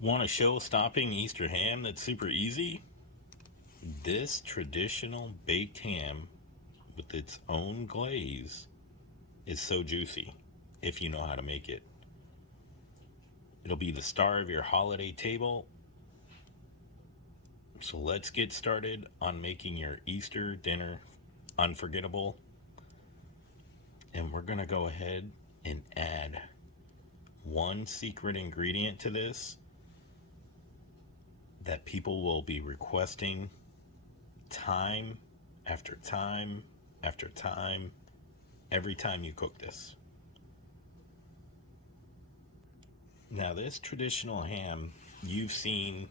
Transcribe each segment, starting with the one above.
Want a show-stopping Easter ham that's super easy? This traditional baked ham with its own glaze is so juicy if you know how to make it. It'll be the star of your holiday table. So let's get started on making your Easter dinner unforgettable. And we're going to go ahead and add one secret ingredient to this that people will be requesting time after time after time every time you cook this. Now, this traditional ham you've seen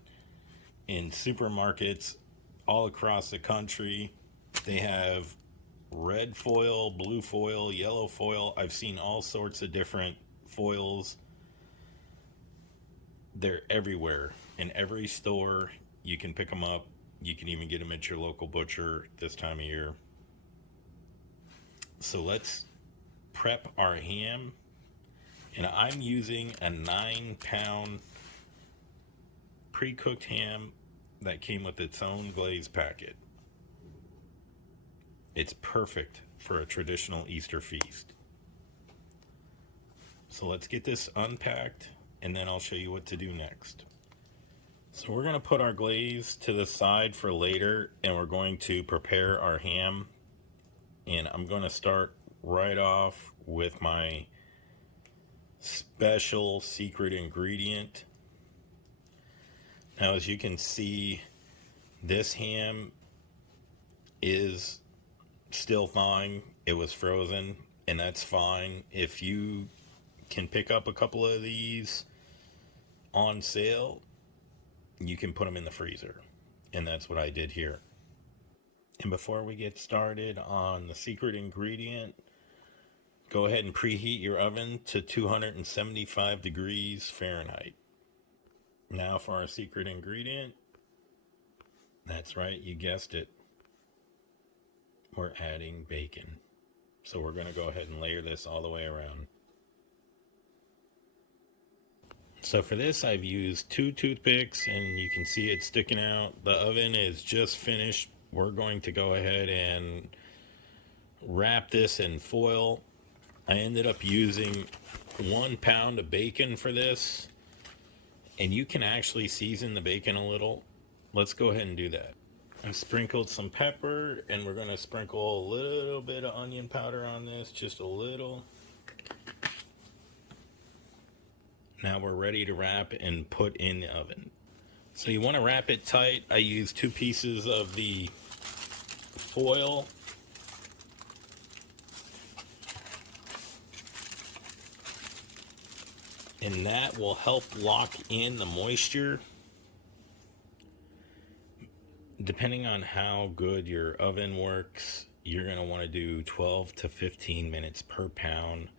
in supermarkets all across the country. They have red foil, blue foil, yellow foil. I've seen all sorts of different foils. They're everywhere. In every store, you can pick them up. You can even get them at your local butcher this time of year. So let's prep our ham. And I'm using a 9-pound pre-cooked ham that came with its own glaze packet. It's perfect for a traditional Easter feast. So let's get this unpacked, and then I'll show you what to do next. So we're going to put our glaze to the side for later, and we're going to prepare our ham. And I'm going to start right off with my special secret ingredient. Now, as you can see, this ham is still thawing. It was frozen, and that's fine. If you can pick up a couple of these on sale, you can put them in the freezer, and that's what I did here. And before we get started on the secret ingredient, go ahead and preheat your oven to 275 degrees Fahrenheit. Now for our secret ingredient. That's right, you guessed it. We're adding bacon. So we're going to go ahead and layer this all the way around. So for this, I've used 2 toothpicks, and you can see it sticking out. The oven is just finished. We're going to go ahead and wrap this in foil. I ended up using 1 pound of bacon for this, and you can actually season the bacon a little. Let's go ahead and do that. I sprinkled some pepper, and we're going to sprinkle a little bit of onion powder on this, just a little. Now we're ready to wrap and put in the oven. So you want to wrap it tight. I used 2 pieces of the foil. And that will help lock in the moisture. Depending on how good your oven works, you're going to want to do 12 to 15 minutes per pound.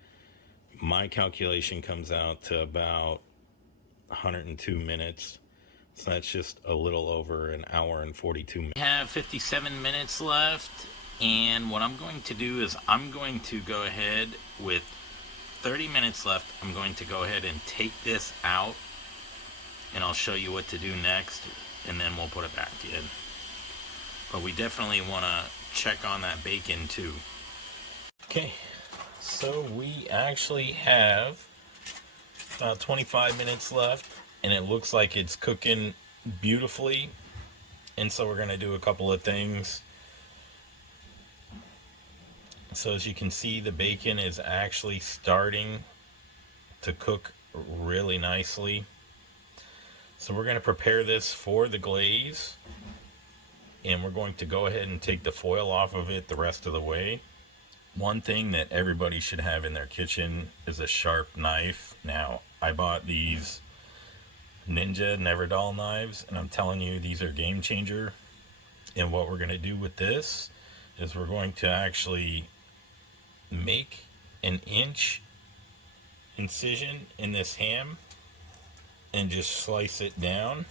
My calculation comes out to about 102 minutes. So that's just a little over an hour and 42 minutes. I have 57 minutes left. And what I'm going to do is I'm going to go ahead with 30 minutes left. I'm going to go ahead and take this out. And I'll show you what to do next. And then we'll put it back in. But we definitely want to check on that bacon too. Okay. So we actually have about 25 minutes left, and it looks like it's cooking beautifully. And so we're going to do a couple of things. So as you can see, the bacon is actually starting to cook really nicely. So we're going to prepare this for the glaze, and we're going to go ahead and take the foil off of it the rest of the way. One thing that everybody should have in their kitchen is a sharp knife. Now, I bought these Ninja Never Dull knives, and I'm telling you, these are game changer. And what we're going to do with this is we're going to actually make an inch incision in this ham and just slice it down.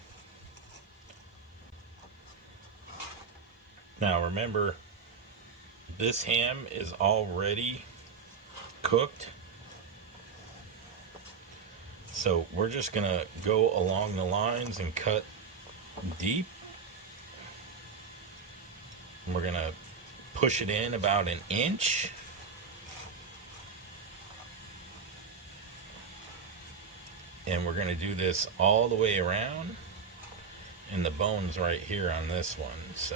Now remember, this ham is already cooked. So we're just gonna go along the lines and cut deep. And we're gonna push it in about an inch. And we're gonna do this all the way around. And the bone's right here on this one. So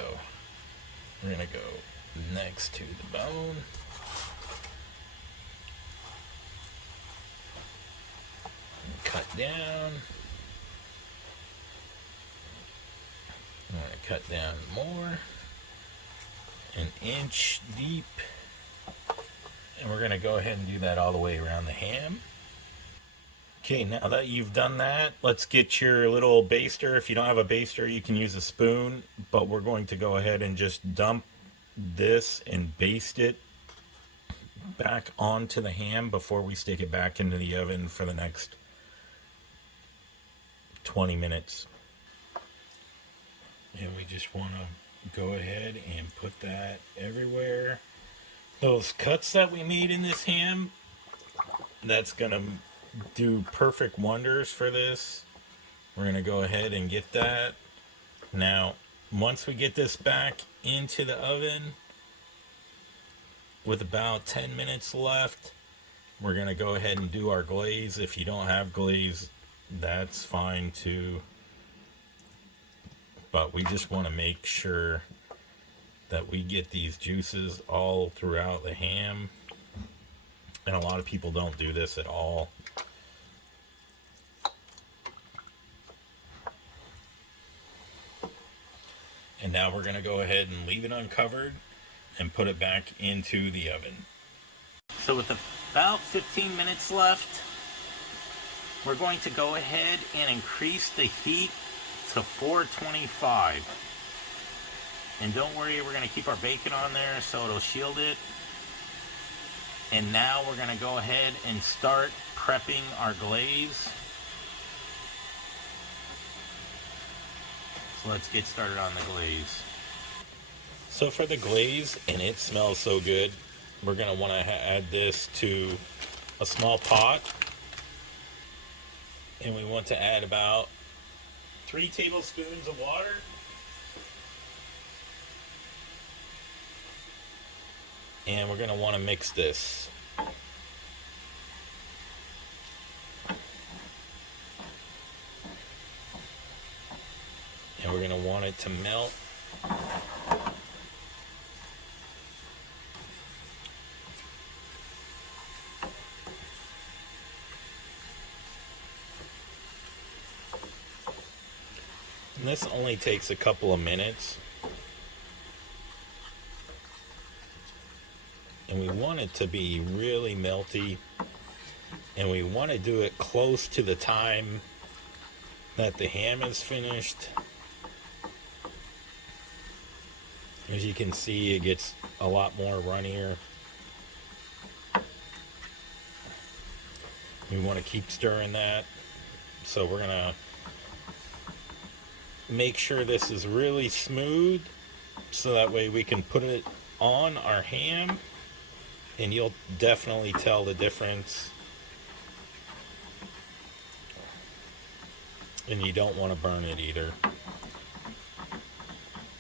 we're gonna go next to the bone. Cut down. I'm going to cut down more, an inch deep, and we're going to go ahead and do that all the way around the ham. Okay, now that you've done that, let's get your little baster. If you don't have a baster, you can use a spoon, but we're going to go ahead and just dump this and baste it back onto the ham before we stick it back into the oven for the next 20 minutes. And we just want to go ahead and put that everywhere. Those cuts that we made in this ham, that's going to do perfect wonders for this. We're going to go ahead and get that. Now, once we get this back into the oven with about 10 minutes left, we're going to go ahead and do our glaze. If you don't have glaze, that's fine too. But we just want to make sure that we get these juices all throughout the ham. And a lot of people don't do this at all. And now we're going to go ahead and leave it uncovered and put it back into the oven. So with about 15 minutes left, we're going to go ahead and increase the heat to 425. And don't worry, we're going to keep our bacon on there so it'll shield it. And now we're going to go ahead and start prepping our glaze. So let's get started on the glaze. So for the glaze, and it smells so good, we're going to want to add this to a small pot. And we want to add about 3 tablespoons of water. And we're going to want to mix this. And we're going to want it to melt. And this only takes a couple of minutes. And we want it to be really melty. And we want to do it close to the time that the ham is finished. As you can see, it gets a lot more runnier. We want to keep stirring that. So we're going to make sure this is really smooth so that way we can put it on our ham and you'll definitely tell the difference. And you don't want to burn it either,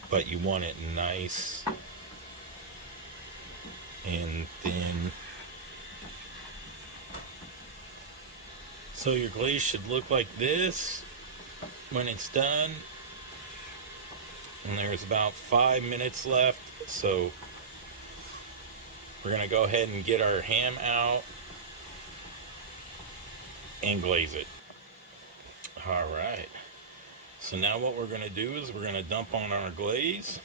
but you want it nice and thin. So your glaze should look like this when it's done. And there's about 5 minutes left, so we're going to go ahead and get our ham out and glaze it. All right. So now what we're going to do is we're going to dump on our glaze.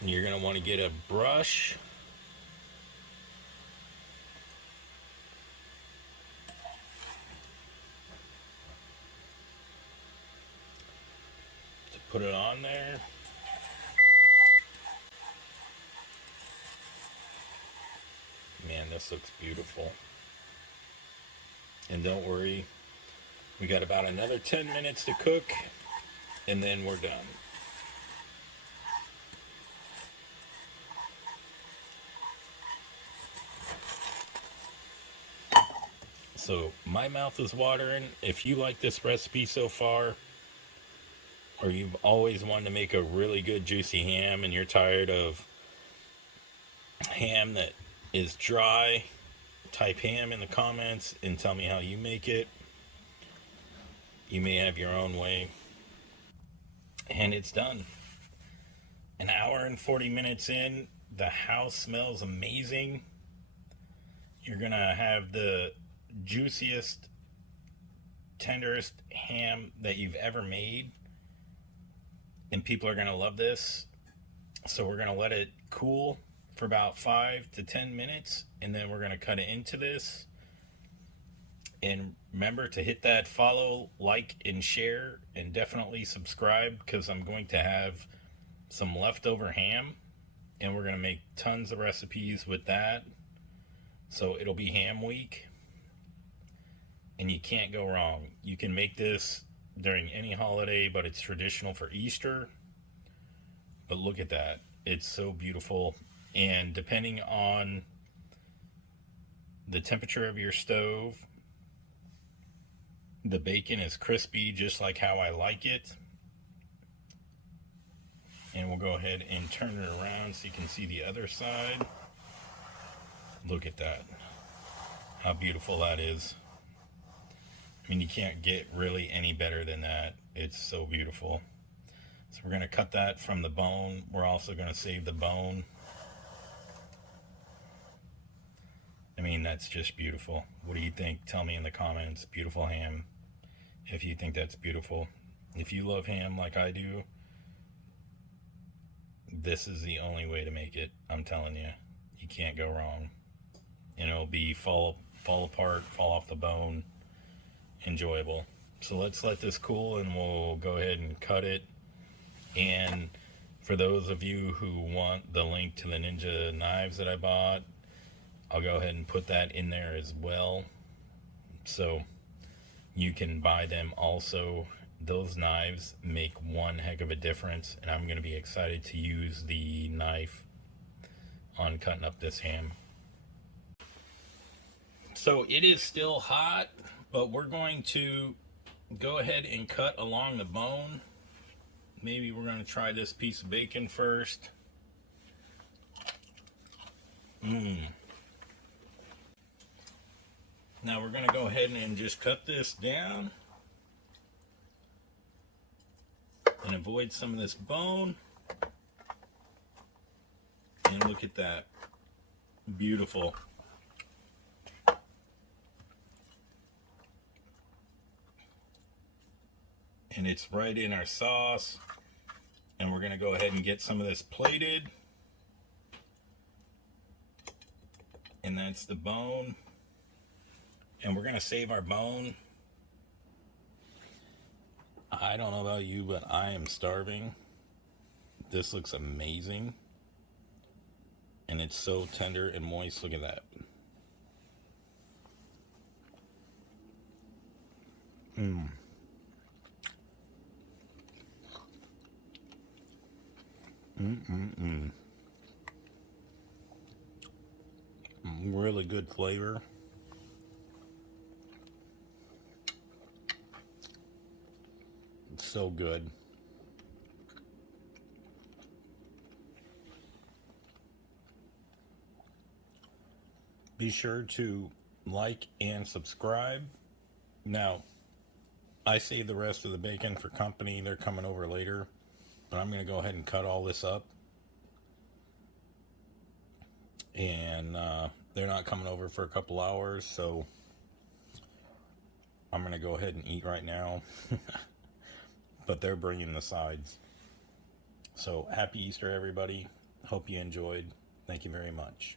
And you're going to want to get a brush. To put it on there. Man, this looks beautiful. And don't worry, we got about another 10 minutes to cook, and then we're done. So my mouth is watering. If you like this recipe so far, or you've always wanted to make a really good juicy ham and you're tired of ham that is dry, type ham in the comments and tell me how you make it. You may have your own way. And it's done. An hour and 40 minutes in, the house smells amazing. You're gonna have the juiciest, tenderest ham that you've ever made, and people are gonna love this. So we're gonna let it cool for about 5 to 10 minutes, and then we're gonna cut it into this. And remember to hit that follow, like, and share, and definitely subscribe, because I'm going to have some leftover ham, and we're going to make tons of recipes with that. So it'll be ham week, and you can't go wrong. You can make this during any holiday, but it's traditional for Easter. But look at that. It's so beautiful. And depending on the temperature of your stove, the bacon is crispy just like how I like it. And we'll go ahead and turn it around so you can see the other side. Look at that. How beautiful that is. I mean, you can't get really any better than that. It's so beautiful. So we're going to cut that from the bone. We're also going to save the bone. I mean, that's just beautiful. What do you think? Tell me in the comments. Beautiful ham. If you think that's beautiful. If you love ham like I do, this is the only way to make it. I'm telling you. You can't go wrong. And it'll be fall apart, fall off the bone. Enjoyable. So let's let this cool and we'll go ahead and cut it. And for those of you who want the link to the Ninja knives that I bought, I'll go ahead and put that in there as well. So you can buy them also. Those knives make one heck of a difference, and I'm going to be excited to use the knife on cutting up this ham. So it is still hot, but we're going to go ahead and cut along the bone. Maybe we're going to try this piece of bacon first. Now we're going to go ahead and just cut this down and avoid some of this bone. And look at that. Beautiful. And it's right in our sauce. And we're going to go ahead and get some of this plated. And that's the bone. And we're going to save our bone. I don't know about you, but I am starving. This looks amazing. And it's so tender and moist. Look at that. Really good flavor. It's so good. Be sure to like and subscribe. Now, I saved the rest of the bacon for company. They're coming over later. But I'm going to go ahead and cut all this up. And they're not coming over for a couple hours, so I'm going to go ahead and eat right now. But they're bringing the sides. So happy Easter, everybody. Hope you enjoyed. Thank you very much.